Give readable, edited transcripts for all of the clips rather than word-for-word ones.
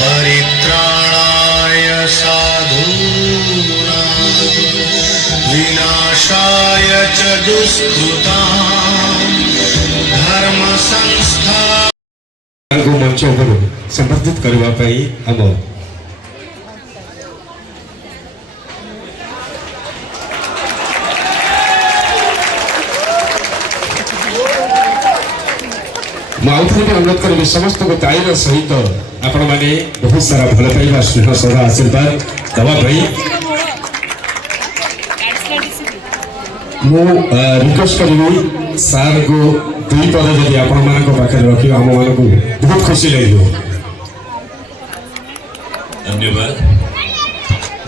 परित्राणाय साधूनां विनाशाय च दुष्कृतां धर्म संस्था मंच पर समर्थित करने आम मुझे अनुरोध करी समस्त को तालीर सहित आपण मैंने बहुत सारा भल पाइबा स्नेह श्रद्धा आशीर्वाद दवा रिक्वेस्ट करी सार को दुई पद जब आपण मान पाखे रखी आम मान को बहुत खुशी लगे। धन्यवाद।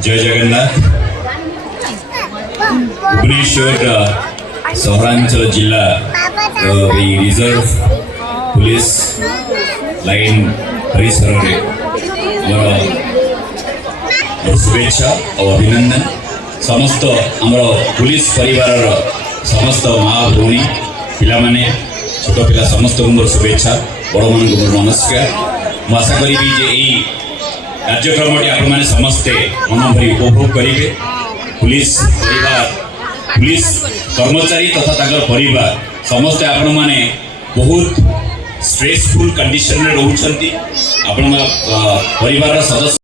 जय जगन्नाथ। भुवनेश्वर सहरांचल जिला रिजर्व पुलिस लाइन परिसर में शुभेच्छा और अभिनंदन समस्त आम पुलिस परिवार समस्त माँ भौणी पिला माने छोट पिला समस्त शुभेच्छा बड़ मान नमस्कार। मु आशा करी जे यही कार्यक्रम आप समस्ते मन भरी उपभोग करेंगे। पुलिस परिवार पुलिस कर्मचारी तथा परिवार समस्ते आपण माने बहुत स्ट्रेसफुल कंडीशन में रोचंती आपण परिवार सदस्य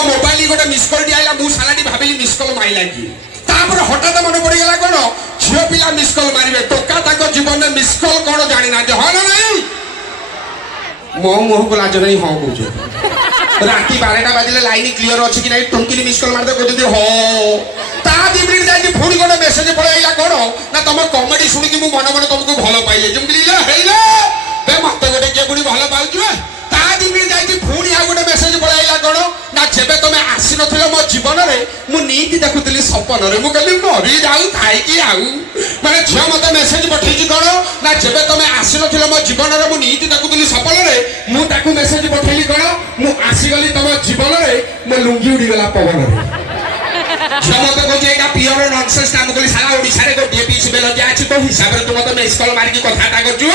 मो मोबाइल गोटे मिस कॉल डी आइला मु सालाटी भाबिली मिस कॉल माइला कि तापर हठात मन पड़ी गला कोन झियो पिला मिस कॉल मारिबे टोका ताको जीवन में मिस कॉल कोन जानि ना जे हो ना नहीं मो मोह को लाज नहीं हो बुझे राती 12टा बाजिले लाइन क्लियर अछि कि नहीं टंकी मिस कॉल मार दे कहते हो ता दिब्रिन जाई फोन कोन मेसेज पळाइला कोन ना तुम कॉमेडी सुनि कि मु मन मन तुमको भलो पाइले जम लिला हेला बे मत गोटे के गुडी भलो पाउछु ता दिब्रिन जाई फोन आ गोटे मेसेज पळाइला कोन ना जेबे तुमे आसी नथिलो मो जीवन रे मु नीति देखुतली सपन रे मु कहली मरी जाऊ थाई कि आऊ माने झियो मते मेसेज पठैछि कोन ना जेबे तुमे आसी नथिलो मो जीवन रे मु नीति देखुतली सपन रे मु ताकू मेसेज पठैली कोन मु आसी गली तुम जीवन रे मो लुंगी उडी गला पवन रे समते को जे एटा पियर नॉनसेंस काम कली सारा ओडिसा रे गोटे पीस बेल जे अछि तो हिसाब रे तुम तो मिस कॉल मारि की कथाटा करजु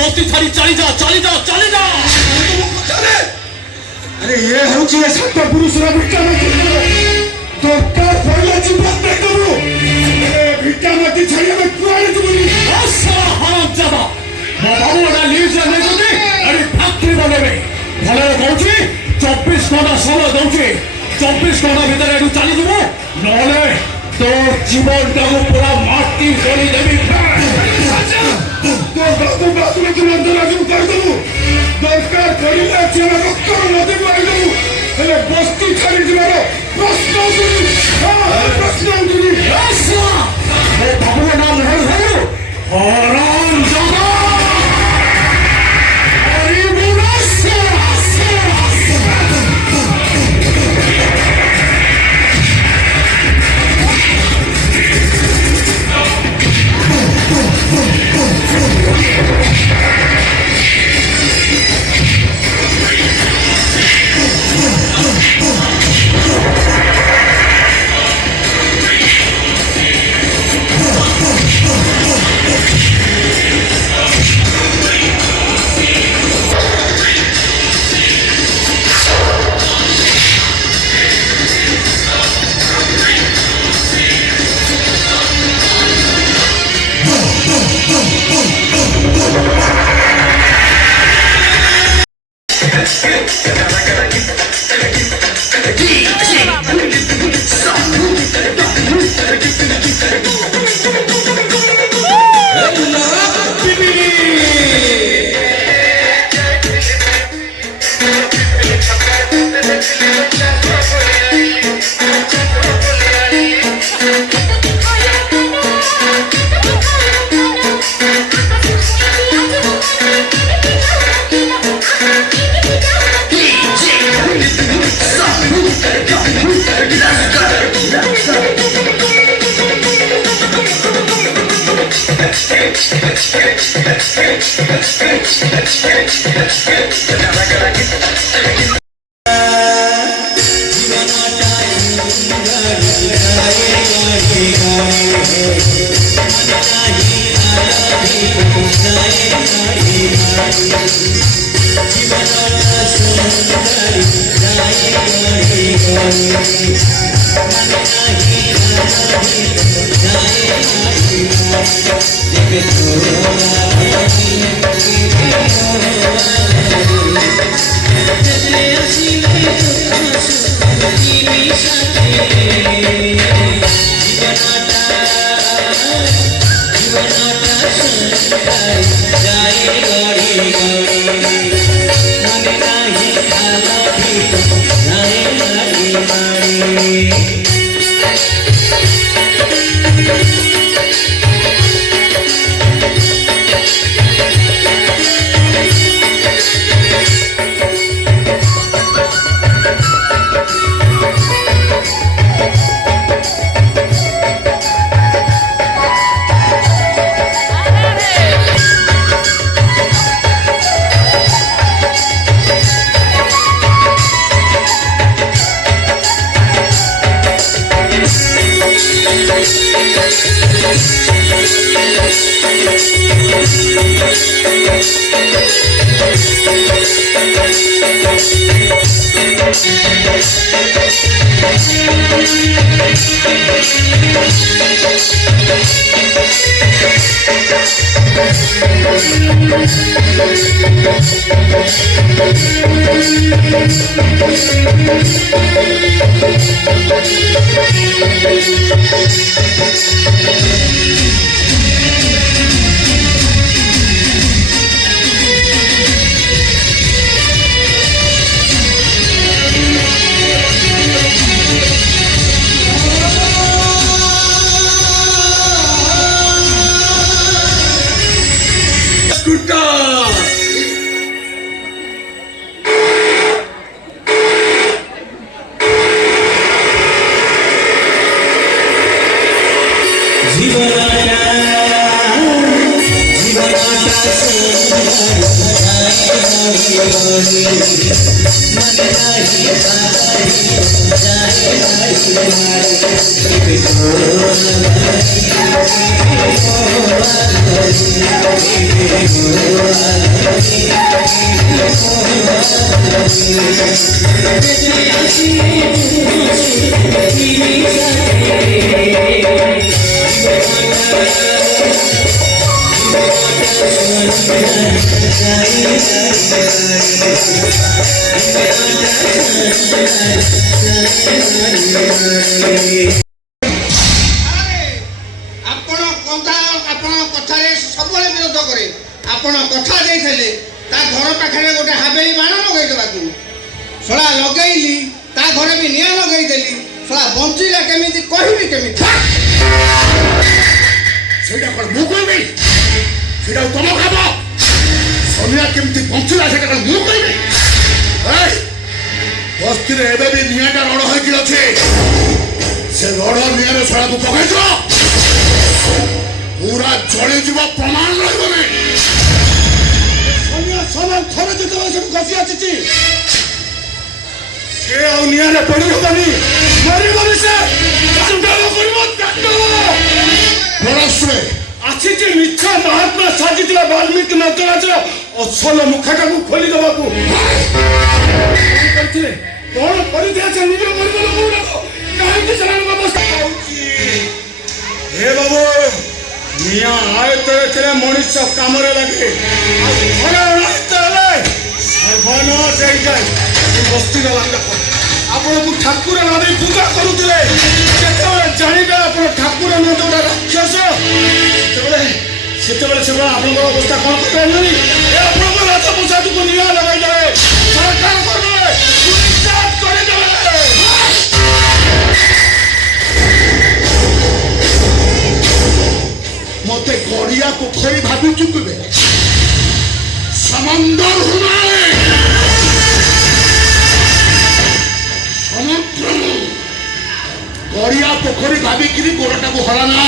बस्ती छाड़ी चली जा चली जा चली जा अरे ये हूँ जी सात पुरुष रा भिटा मती दरकार पड़ले जीवन पे करू भिटा मती छाड़ी में कुआरे तुमनी आसा हराम जादा मो बाबू ना लीज ले जदी अरे फैक्ट्री बनेबे भले कहूची 24 घंटा समय दउची 24 ঘন্টা ভিতরে একটু চালিয়ে দেবো, নলে তোর জীবনটাকে পুরো মাটি করে দেবি। দরকার করিলে ছেলে রক্ত নদী বই দেবু, ହେଲେ ବସ୍ତି ଛାଡ଼ି ଯିବାର ପ୍ରଶ୍ନ ଉଠୁନି, ପ୍ରଶ୍ନ ଉଠୁନି। ମୋ ବାବୁର ନାମ ଧରୁ ଧରୁ ହରାମ ଜଗା ଆପଣ କଥାରେ ସବୁବେଳେ ବିରୋଧ କରେ। ଆପଣ କଥା ଦେଇଥିଲେ ତା ଘର ପାଖରେ ଗୋଟେ ହାବେଳି ବାଣ ଲଗେଇଦେବାକୁ, ଶଳା ଲଗେଇଲି, ତା ଘରେ ବି ନିଆଁ ଲଗେଇଦେଲି, ଶଳା ବଞ୍ଚିଲା କେମିତି କହିବି କେମିତି? ସେଇଟା କଣ ମୁଁ କହିବି? ସେଇଟା ତମ କାମ। ସନିଆ କେମିତି ବଞ୍ଚିଲା ସେଇଟା କଣ ମୁଁ କହିବି? ବସ୍ତିରେ ଏବେ ବି ନିଆଁଟା ରଡ଼ ହେଇକି ଅଛି। ସେ ରଡ଼ ନିଆଁରେ ଶଳାକୁ ପକେଇଛ, ପୁରା ଜଳିଯିବ, ପ୍ରମାଣ ରହିବନି। ସନିଆ ସମାନ ଥରେ ଯେତେବେଳେ ସେଠୁ ଖସି ଆସିଛି, ସେ ଆଉ ନିଆଁରେ ପଡ଼ି ହବନି, ମରିବନି। ସେ ତାଣ୍ଡବ କରିବ, ତାଣ୍ଡବ। ପରଶ୍ରେ ଆସିଛି ମିଛ ମହାତ୍ମା ସାଜିଥିଲା ବାଲ୍ମୀକି ନଟରାଜର ଅସଲ ମୁଖଟାକୁ ଖୋଲିଦେବାକୁ। କରିଥିଲେ କଣ କରିଥିଲେ ସେ ନିଜ ଗରିବ ଲୋକଗୁଡ଼ାକ? କାହିଁକି ସେମାନଙ୍କ ଅବସ୍ଥା ହଉଛି? ହେ ବାବୁ, ନିଆଁ ଆୟତରେ ଥିଲେ ମଣିଷ କାମରେ ଲାଗେ, ଆଉ ଘରେ ଅଣାୟତ ହେଲେ ସର୍ବନାଶ ହେଇଯାଏ। ବସ୍ତିର ବାନ୍ଧବ ଆପଣଙ୍କୁ ଠାକୁର ଭାବି ପୂଜା କରୁଥିଲେ, ଯେତେବେଳେ ଜାଣିବେ ଆପଣ ଠାକୁର ନୁହଁ ଗୋଟେ ରାକ୍ଷସ, ସେତେବେଳେ ଆପଣଙ୍କର ଅବସ୍ଥା କଣ କରିପାରିବେନି? ଏ ଆପଣଙ୍କ ରାଜପ୍ରସାଦକୁ ନିଆଁ ଲଗାଇଦେବେ, ସରକାର କରିଦେବେ, କରିଦେବେ। ମତେ ଗଡ଼ିଆ ପୋଖରୀ ଭାବିଛୁ କେବେ? ସମନ୍ଦର ହୁନାଏ ସମୁଦ୍ର ଗଡ଼ିଆ ପୋଖରୀ ଭାବିକିରି ଗୋଡ଼ଟାକୁ ହରାନା।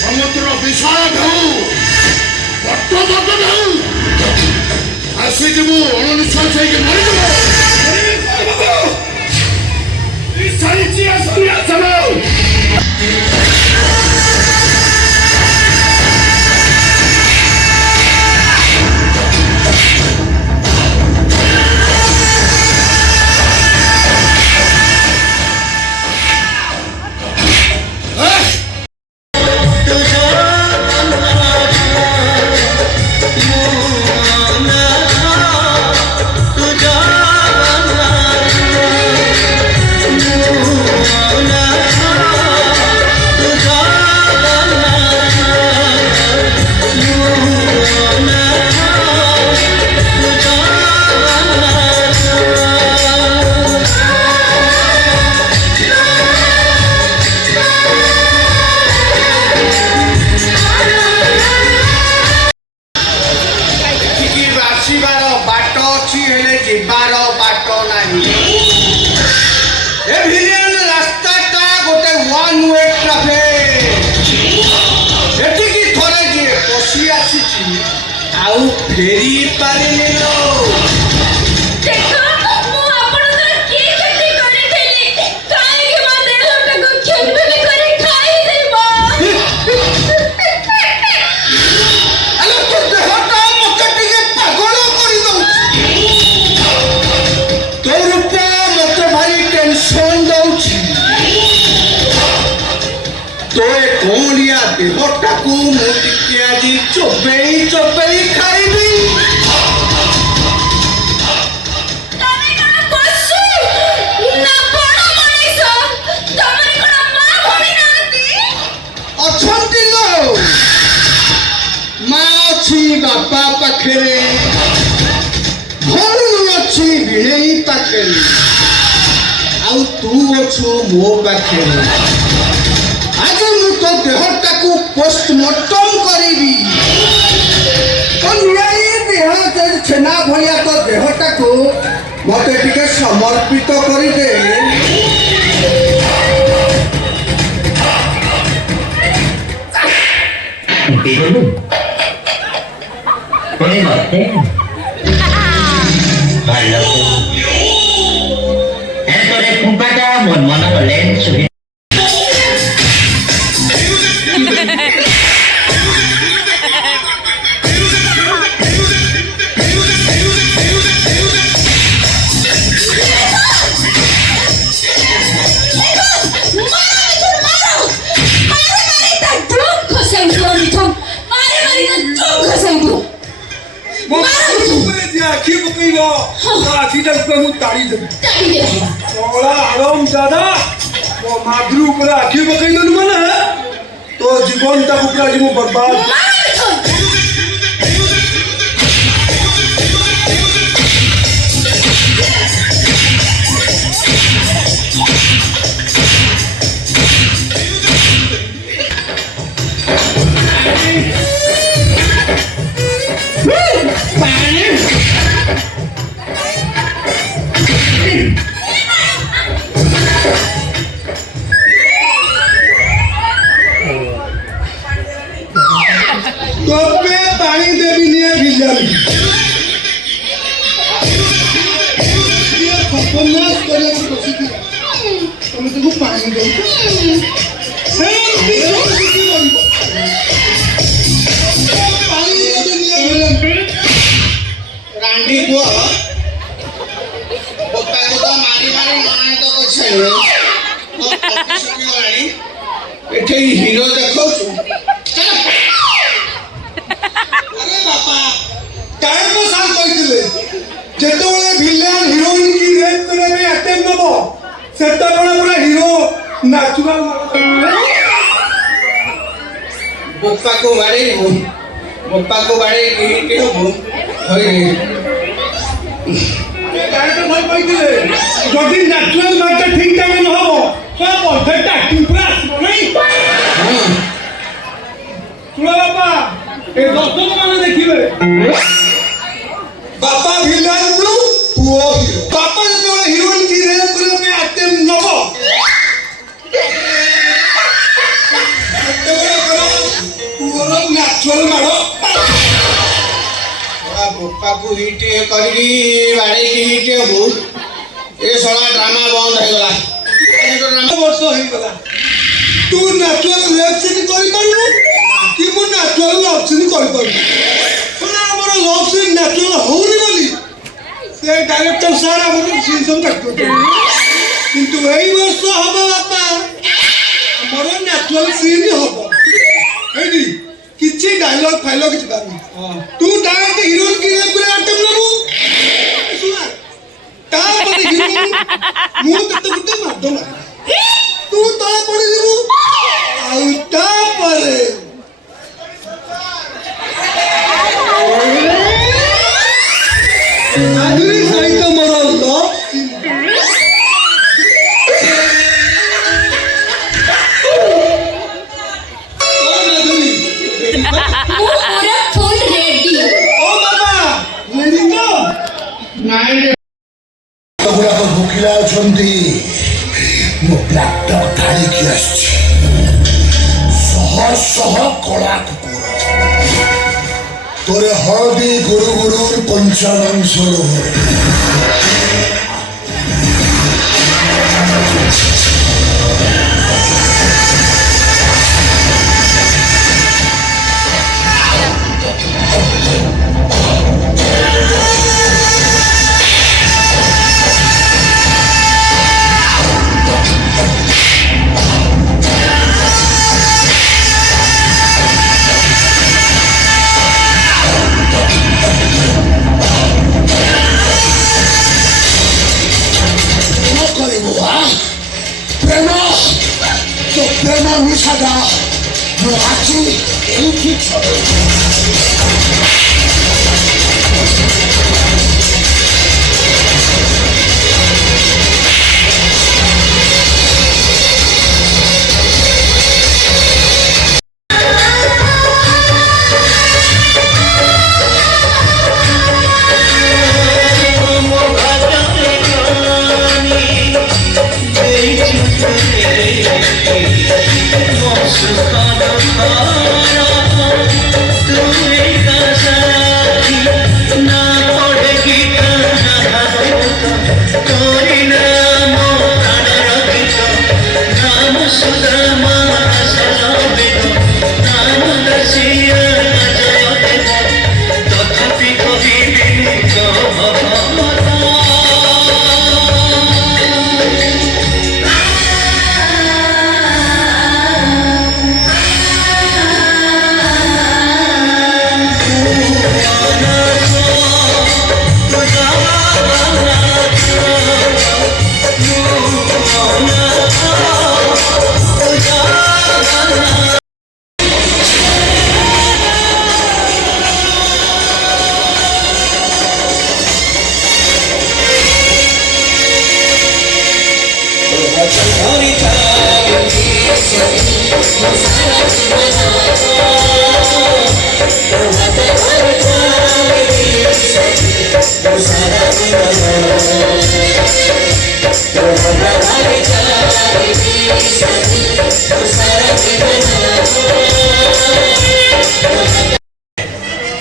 ସମୁଦ୍ର ବିଶାଳ ଢେଉ, ବଡ଼ ବଡ଼ ଢେଉ, ଆସିଯିବୁ ଅଣନିଶ୍ୱାସ ହେଇକି ମରିଯିବୁ। ଯିବାର ବାଟ ନାହିଁ। ଏ ଭିଲିୟନ ରାସ୍ତାଟା ଗୋଟେ ୱାନ୍ ୱେ ଟ୍ରାଫିକ୍। ଏଠିକି ଥରେ ଯିଏ ପଶି ଆସିଛି ଆଉ ଫେରି ପାରିନି। ଦେହଟାକୁ ମୁଁ ଟିକେ ଆଜି ଚୋବେଇ ଚୋବେଇ ଖାଇବି। ଅଛନ୍ତି ଲୋ, ମା ଅଛି ବାପା ପାଖରେ, ଭଉଣୀ ଅଛି ଭିଣେଇ ପାଖରେ, ଆଉ ତୁ ଅଛୁ ମୋ ପାଖରେ। ଆଜି ମୁଁ ତୋ ଦେହଟାକୁ ପୋଷ୍ଟମର୍ଟମ କରିବି। ଛେନା ଭଳିଆ ତୋ ଦେହଟାକୁ ମତେ ଟିକେ ସମର୍ପିତ କରିଦେ। মন মনা হলে आखिटा मुझे ताड़ी देवी ताड़ी देवी थोड़ा आराम दादा वो माधुरी ऊपर आखी पकई देलु माने तो जीवन तक ऊपर जीव बर्बाद तोपे पानी देवी निये भिजाली ये खतरनाक करे की कोशिश की तुम तो पानी दे सेम भी पानी देवी निये भिजाली रांडी को बप्पा को तो मारी मारी मना तो कुछ है तो ऑफिस की गलानी एठे हीरो देखो अरे बापा टाइम को साथ कहथिले जेतोले विलेन हीरोइन की रेप करे में अटेम्प नबो सेटा बड़ा बड़ा हीरो नेचुरल बप्पा को बाड़े के हो होई टाइम को साथ कहथिले जदी नेचुरल मार्ट ठीक टाइम न हो तो परफेक्ट एक्टिंग पूरा आसबो नहीं सुनो बापा ए दर्शक माने देखिबे बापा विलेन को पुओ हीरो बापा जेतोले हीरोइन की रेप करे में अटेम्प नबो पुओ नेचुरल मारो बप्पा को हिट करी बाड़े की हिट हो ये सारा ड्रामा बंद हो गला वर्ष हो गला तू नेचुरल रेप सीन करि पारबो कि मो नेचुरल लव सीन करि पारबो सुना हमर लव सीन नेचुरल होनी बोली से डायरेक्टर सर हमर सीन सब काटतो किंतु एई वर्ष हबो बापा हमर नेचुरल सीन हबो एडी किछि डायलॉग फाइलॉग किछि बानी तू डायरेक्ट हीरोइन की रेप करे आटम नबो सुना तापर हीरोइन मु तत गुटे मार दो तू तापर जीवु आउ तापर माधुरी सहित मोर लव माधुरी वो पूरा फुल रेडी ओ बाबा रेडी तो नाइन गुड़ाक भोकिला अछंती मो ट्रैक्टर धारिकी आछि शह शह कला कुकुर तोरे हळदी गुरु गुरु पंचामांश প্রেম মিশাদা ମୁଁ ଆଜି ଏଇଠି Bye.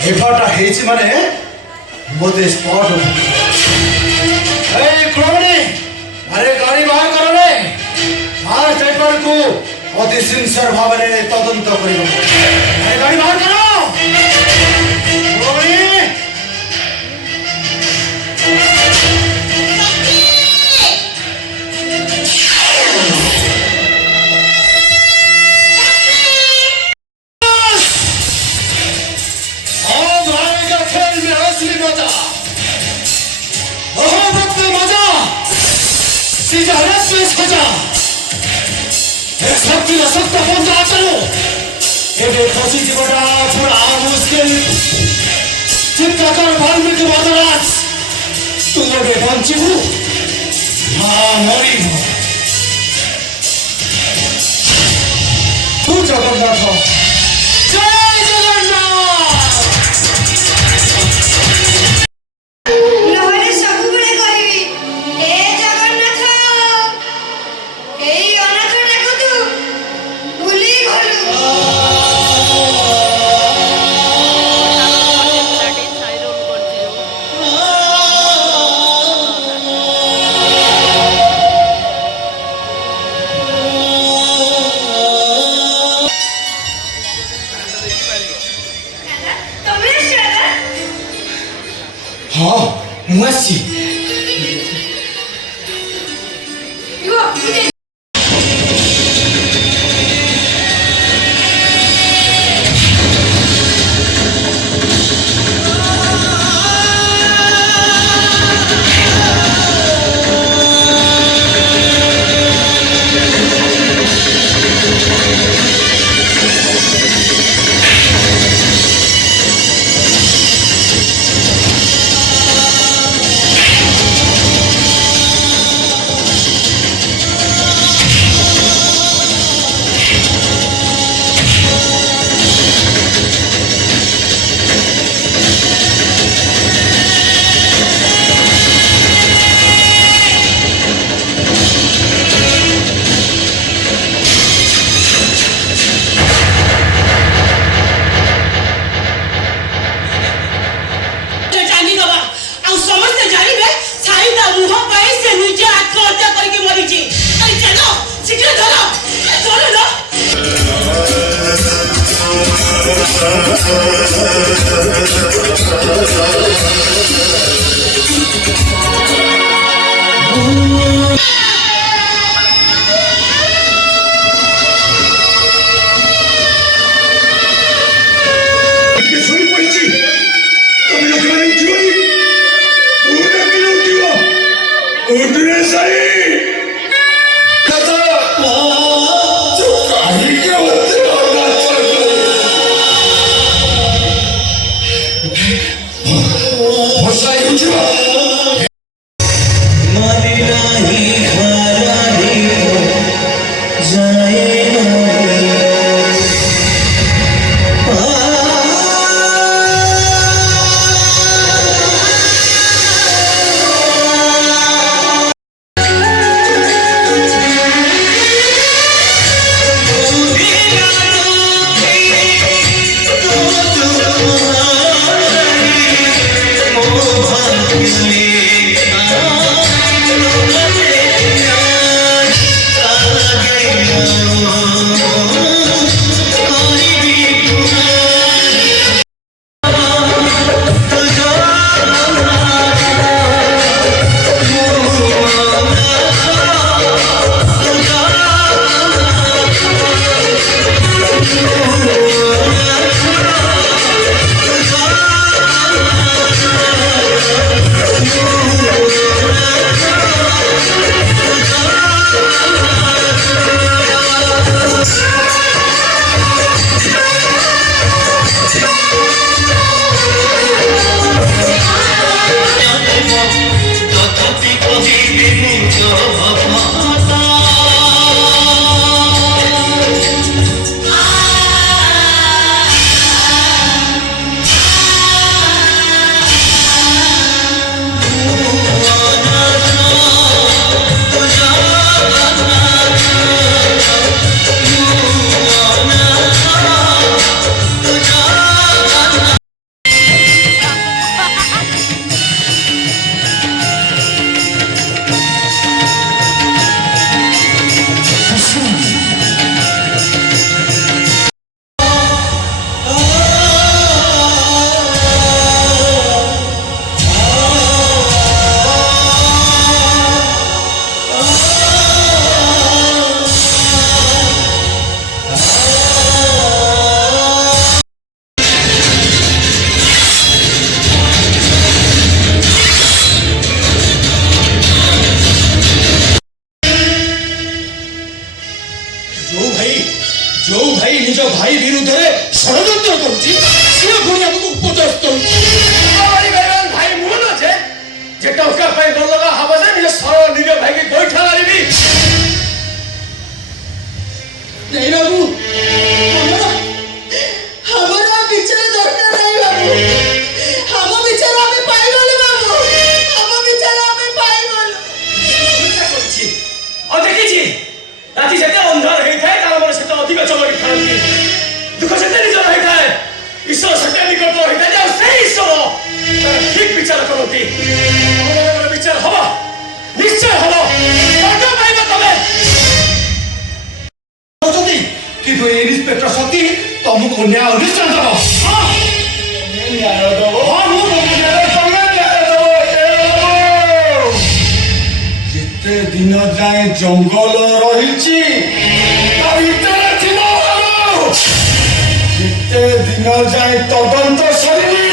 হেফাটা ହେଇଛି ମାନେ ମୋତେ ସ୍ପଟ ଏଇ କ୍ରମଣୀ ଆରେ ଗାଡ଼ି ବାହାର କର ରେ ଫାଷ୍ଟ ଏଫଆଇଆରକୁ ଅତି ସିନସିୟର ଭାବରେ ତଦନ୍ତ କରିବ ଆରେ ଗାଡ଼ି ବାହାର କର କ୍ରମଣୀ चित्रकार वाल्मीकि मदराज तू एबे बंचिबू मरिबू तू जगन्नाथ जय जगन्नाथ ନହେଲେ ସବୁବେଳେ କହିବି ହେ ଜଗନ୍ନାଥ ଏଇ ଅନାଥଟାକୁ ତୁ ଭୁଲି ଗଲୁ। ତମେ ଆସିଛ? हाँ ମୁଁ ଆସିଛି ରୁହ, ମୁଁ ଯାଇ ଶୋଇ ପଡ଼ିଛି ତମେ ଲୋକମାନେ ଉଠିବନି ମୁଁ ଡାକିଲେ ଉଠିବ ଉଠିଲେ ସାଇ ଭାଇ ବିରୁଦ୍ଧରେ ଷଡ଼ଯନ୍ତ୍ର କରୁଛି ସିଏ ପୁଣି ଆମକୁ ଉପଦେଶ ଦଉଛି। ଭାଇ ମୁଁ ନ ଯେ ଟଙ୍କା ପାଇଁ ଗଲଗା ହବ ଯେ ନିଜ ସରଳ ନିଜ ଭାଇକି ଗୋଇଠା ମାରିବି। नहीं बाबू हमारा बिचार दरकार नहीं बाबू हम बिचार हमें पाई गले बाबू हम बिचार हमें पाई गले चिंता करछि और देखिछि राति जेते अंधार हेइ थाए तार मन सेते अधिक चमकी खानती दुख सेते निज हेइ थाए ईश्वर सेते निकट हेइ थाए जे से ईश्वर तार ठीक विचार करती हमर विचार हबो निश्चय हबो कट पाइबो तबे কিন্তু এই ইন্সপেক্টর সত্যি তমুকু ন্যায় নিশ্চয় দেব। न्याय देबो যেতে দিন যায় জঙ্গল রহিছি তা ভিতরে ছিল যেতে দিন যায় তদন্ত সরিনি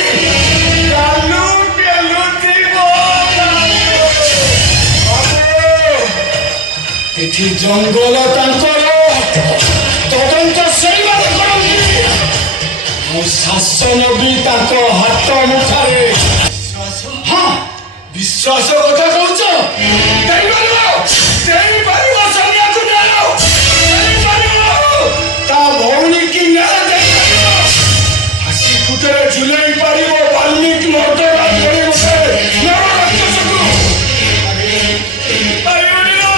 কালু কেলু দিব এটি জঙ্গল তাঙ্কর তদন্ত সরিবার করନ୍ତି ଆଉ ଶାସନ ବି ତାଙ୍କ ହାତ ମୁଠାରେ। ହଁ ବିଶ୍ୱାସ କଥା କହୁଛ ଦେଇପାରିବ ସନ୍ଧ୍ୟାକୁ ଦେଇପାରିବ ତା ଭଉଣୀ କି ନ୍ୟାୟ ଦେଇପାରିବ ହାସି ଖୁଟରେ ଝୁଲେଇ ପାରିବ ବାଲ୍ମୀକି ମର୍ଦ୍ଦନା କରିବ ସେ ରାକ୍ଷସକୁ ପାରିବନି ନା।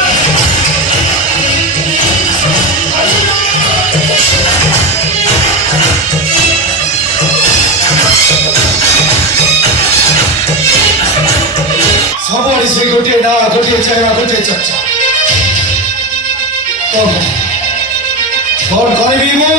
सबरी से गोटे ना गोटे चेहरा गोटे चर्चा तो कौन करबी मो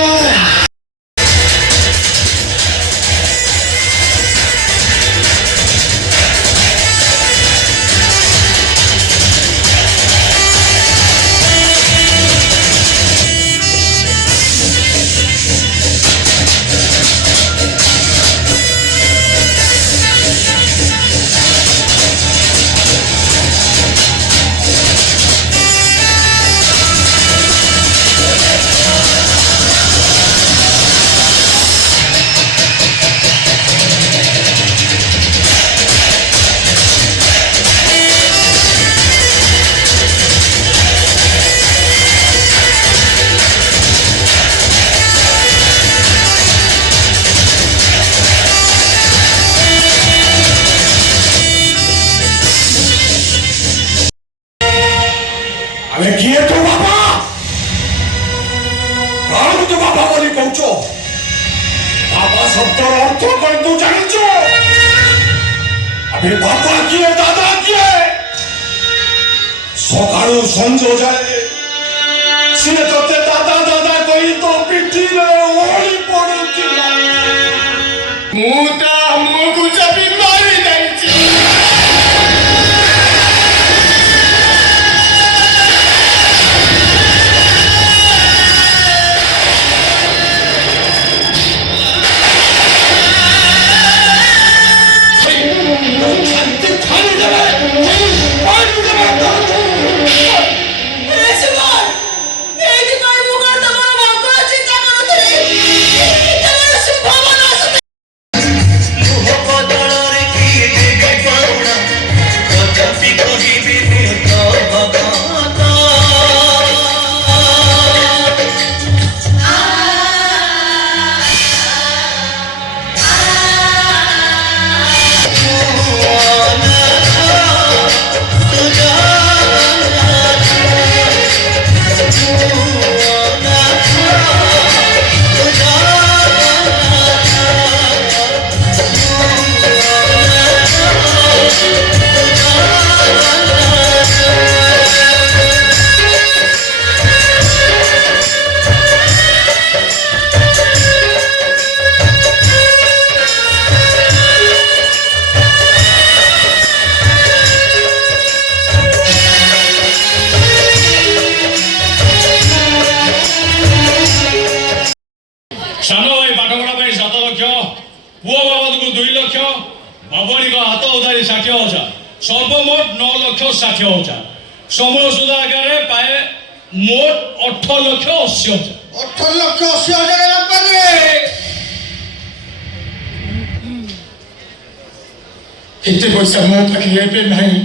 अरे किए तो बाबा कौन तो बाबा बोली कहूचो बाबा शब्द अर्थ कौन तू जानिचो अबे बाबा किए दादा किए सकाळू संजो जाए सिने तोते दादा दादा कही तो पिठी रे ओळी पडुतिला मुता मुकु चापी मारी देछि। सानो भाई पाठपढ़ा 7 लक्ष पुओ बाबद को 2 लक्ष बाबणी को हाथ उधारी 60,000 सर्वमोट 9 लक्ष 60,000 समूह सुधा आकार पाए मोट 8 लक्ष 80,000। 18,80,000 ବ୍ୟାପାରରେ ଏତେ ପଇସା ମୋ ପାଖରେ ଏବେ ନାହିଁ।